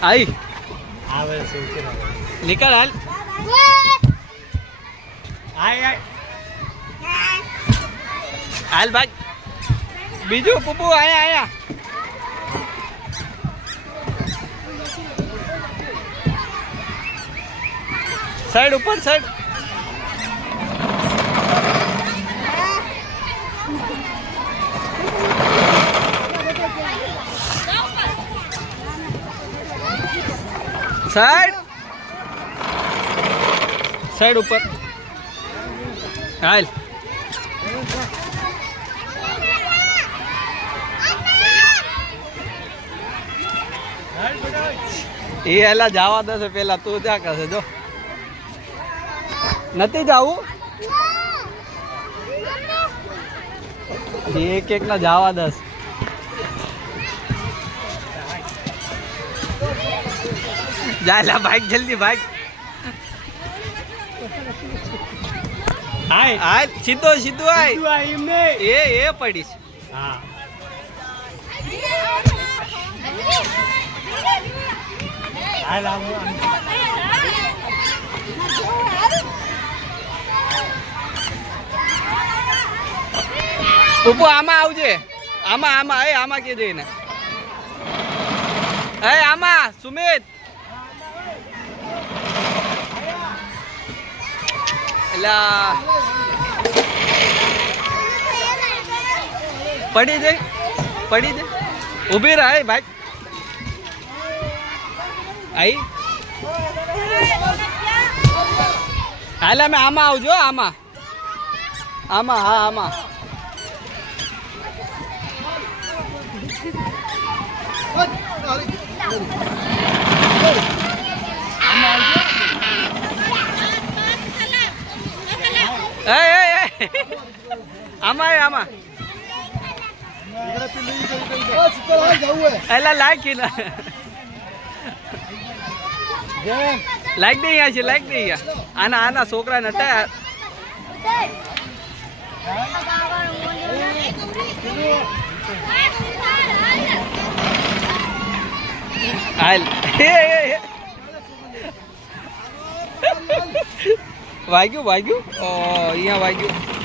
आई आवे सोचे ना निकल हाल आय आय हाल भाग बीजू पुपू आया आया साइड ऊपर साइड साइड साइड ऊपर हाल એ એલા જવા દે પેલા તું ક્યાં કરશે જો નથી જાવું એક એક ના જવા દસ જાયલા ભાગ જલ્દી ભાગ हाय હાલ સીધો સીધો આય तू आई में એ પડીશ हां हाय लावो પુપુ આમાં આવજે આમાં આમાં એ આમાં કે જઈને એ આમાં સુમિત એલા પડી જઈ ઊભી રહે ભાઈ આઈ હાલ અમે આમાં આવજો આમાં આમાં હા આમાં આમાં આમાં એલા લાઈક લાઈક દે અહીંયા છે લાઈક દે અહીંયા આના આના છોકરા નટા હાલ વાગ્યું ઓ અહીંયા વાગ્યું